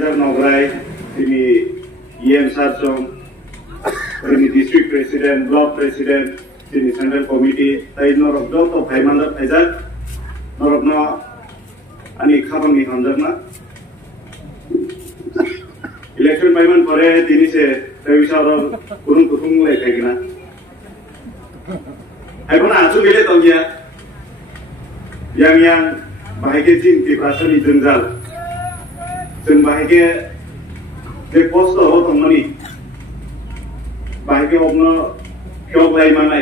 Nograi, EM Sarchong, District President, Block President, Central Committee, Norok Dot of Haimanda Pajak, Norokno, Ani Kapang Hamdana. Election payment for a Dinise, Revisor, Kurung Kutung like Agna. I want to answer it on here. Yang bahagia di pasal di Jenderal, dan bahagia di pos itu tongani, bahagia opno job lain mana,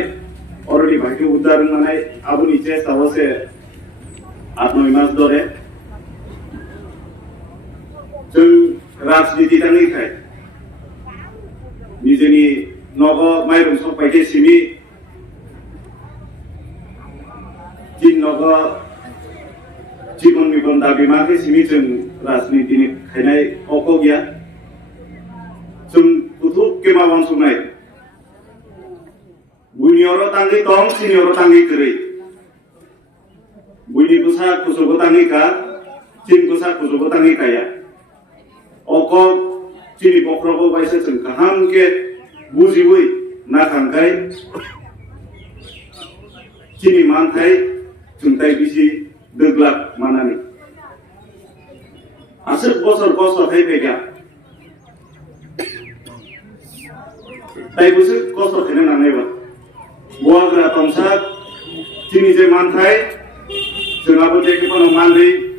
orang di bahagia udaran mana, abu ni cek tahu se, atau imas dore, dan राजनीति तंगी खाए, निजेनी नौका मायरूम सब पैके सिमी, जिन नौका जीवन में बंदा बीमार के सिमी जंग राजनीति ने खाने ओको गया, जंग कुतुब के मावन सुनाए, बुनियारो तंगी तोंग सिनियारो तंगी करे, बुनी कुसा कुसुगो तंगी का, जिन कुसा कुसुगो तंगी काया Oko cini pokrogo baisa cengka hamke buziwi nakangkai cini mantai cengkai bisi deglak manani asal bosor hai pega tai busuk kosor kena naneba buagra tomsak cini je mantai cengabu teke pono mandi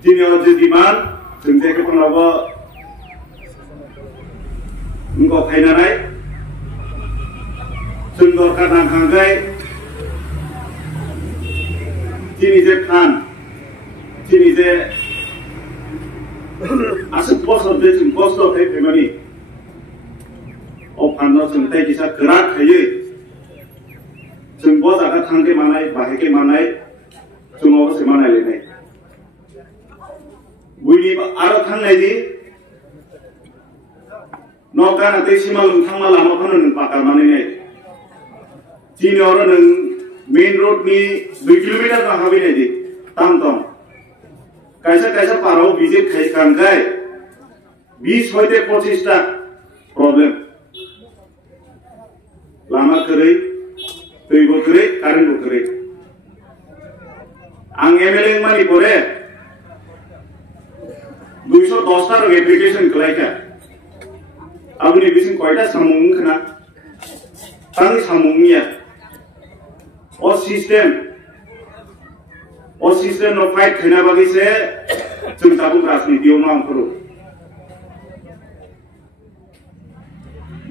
cini oje diman Jengke ke penawa engkau kainarai, jengkor kadang hanggai, cini je pan, cini je asal bosor je jeng bosor hai pemani, opano jengtai kisah gerak hai, jeng bos akan hangge manai, bahake manai, jengau semanai lenai. Bunyi arah thang lagi, nokan nanti simal thang malam apa neng pakar mana ni? Cini orang neng main road ni 2 kilometer kah habis ni, tam. Kaisa parau visit kais kangkai, 20 hoite 25 tak problem. Lama kerai, tuibo kerai, karen kerai. Ang MLA mani pore. 210 tar application kelaika. Abu ni bisin koita samung kena, tang samungnya. O system no fight kena bagi se, centabu rasniti orang kuru.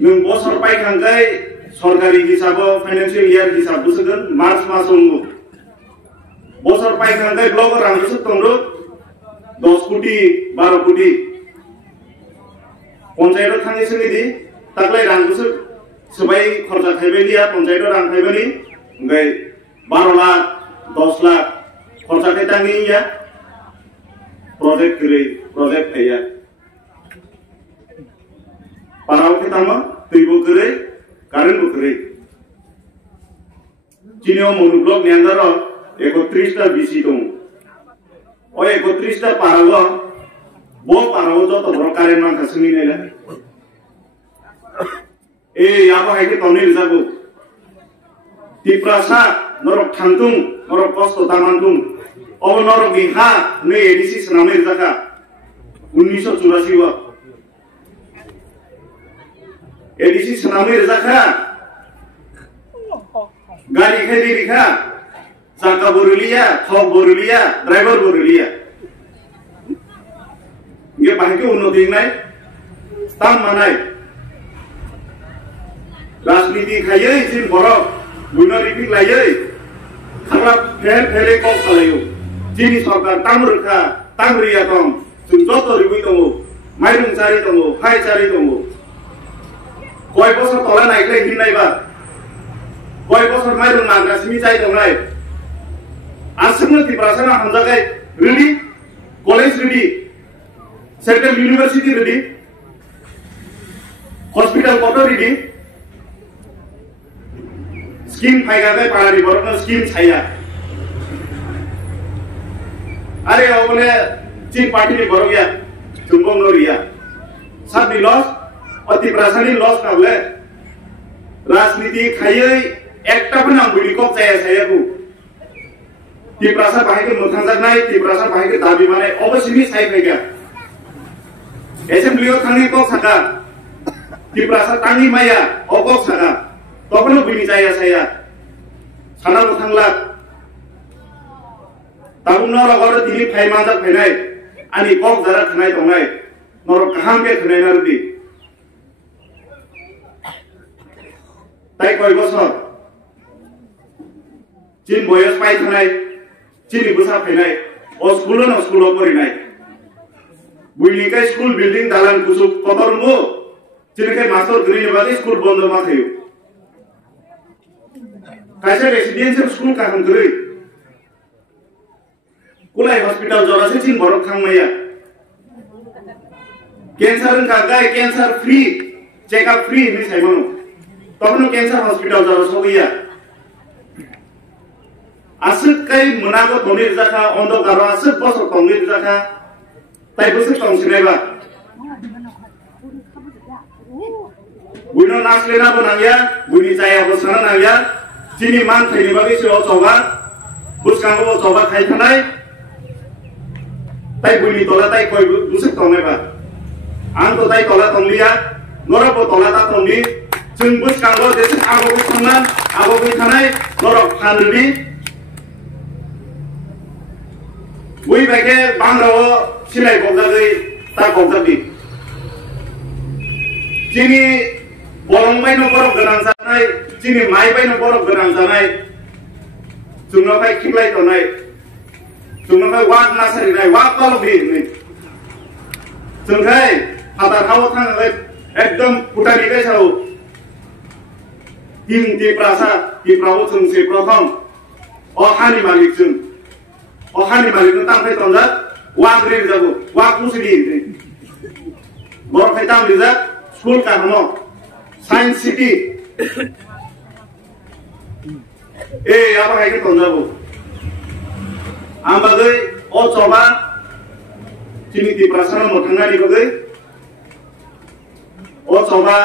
Nung bos sorpai kangkai, sorgari hisabo financial year hisab busegan March masongu. Bos sorpai kangkai blogger orang busuk tongro. 10 কোটি 12 কোটি পঞ্চায়েত থাঙ্গি সঙ্গিদি তাকলাই রাংগুসু সবাই খরচা খাইবে দিয়া পঞ্চায়েত রাং খাইবানি ওই 12 লাখ 10 লাখ খরচা খাই তাঙ্গি ইয়া project খাইয়া পারাও কে তামা তুইবো করে কারেন্ট করে চিনিও মনুব্লক নিয়ান্দার 31 টা BC Dong Oh, 31 ta parago, bo parago joto boro karen man kasumi nela. Apa hai ke tonil jago. Tiprasa norok thantung, norok kosto tamantung. Oh norok biha ne edisi senamir jaga. 1984 wa. Edisi senamir jaga. Gari khedi rikha. Saka borulia, thok borulia, driver borulia. Ini bahkan unnoti nai, tam manai. Rasniti kaya izin borok, guna ripik layai. Karena phele kok salayu. Jini sarkar tam rekha, tam riya tong, joto ribui tongo, mairung cari tongo, hai cari tongo. Koi bosor tola naik lagi hinai ba. Koi bosor mairung naga simi cai tong nai. Asal di perasaan hamzakai ready, college ready, Central University ready, hospital kotor ready, scheme payah pada di bawah scheme saya. Are awalnya Chin party di bawah ya, tunggu Noria. Sabni loss, oti prasani loss na boleh. Rasniti kayai ekta pun ang budi kok saya bu. Di prasa bahaya ke mutanzak naik, di prasa bahaya ke tabi mana, obes ini saya pegang. Esem beliau tangi kok saka, di prasa tangi maya, kok saka. Topeno bini saya. Sana mutanglat. Tabung nora orang tinggi pay manjat penai, ani kok jarak kenai tongai, nora kaham ke kenai naruti. Tai koi bosor, Chin boyos pay kenai, Chin ibu sa penai, sekolah pori nai. Buini kai school building dalam kusuk kotor mu, Chin kai master green bagi school bondo mathayu. Kaisa residential school kaham geri. Kulai hospital jora se Chin borok khang maya. Cancer kagai cancer free, check up free ni saya manu. Topno cancer hospital jora sogiya. Asuk kai munago tonir jaka ondo karo asuk bosok tonir jaka. Tai busuk tong sineba. Buino naslena bonangya, buni saya bosana nangya. Cini man thai bagi sio coba, buskang bo coba khai thanai. Tai buni tola tai koi busuk tongai ba. Ang to tai tola tong liya, norok bo tola ta tong ni. Jung buskang bo desik abo bi thangna, abo bi thanai, norok khanri. Bui bage bangrawo silai bogdagi ta bogdagi. Cini borong bai no borok ganang sanai, cini mai bai no borok ganang sanai. Jungno bai khiklai tonai. Jungno bai wak nasari nai, wak kalo bi ni. Jungkai hata khawo thang bai ekdom putani kai sau. Hing di prasa, di prawo jung si prothom. Hani malik jung. Hani malik jung tang kai tonjak, wak rin jago, wak musidi ni. Borok kai tam dijak, school ka hamo. Science City. Apa kayak gitu nggak Ambagai, coba, sini di perasaan mau tengah di bagai. Coba,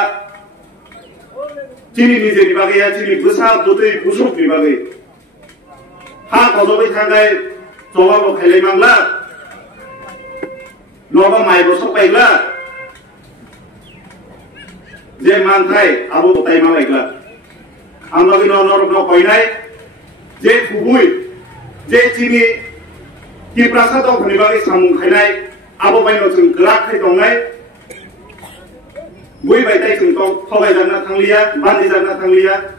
sini di bagai ya, sini besar tuh busuk di bagai. Kalau coba tanggai, coba mau kelai mangla, loba mai busuk baiklah. Je mantai abu tai malaikla amagi no koinai je kubui je chini ki prasad ok nibagi samung khainai abu bai no chung grak khai tongai bui bai tai chung tong thobai janna thanglia bandi janna thanglia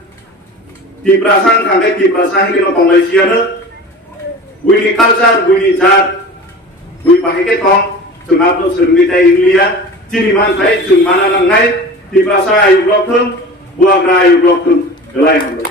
ki prasang thangai ki prasang ki no tongai siana bui ni culture bui ni jat bui bahike tong chung apno sermi tai inglia chini mantai chung mana nangai di prasa ayu blok thung, buah ayu blok thung, gelai hamil.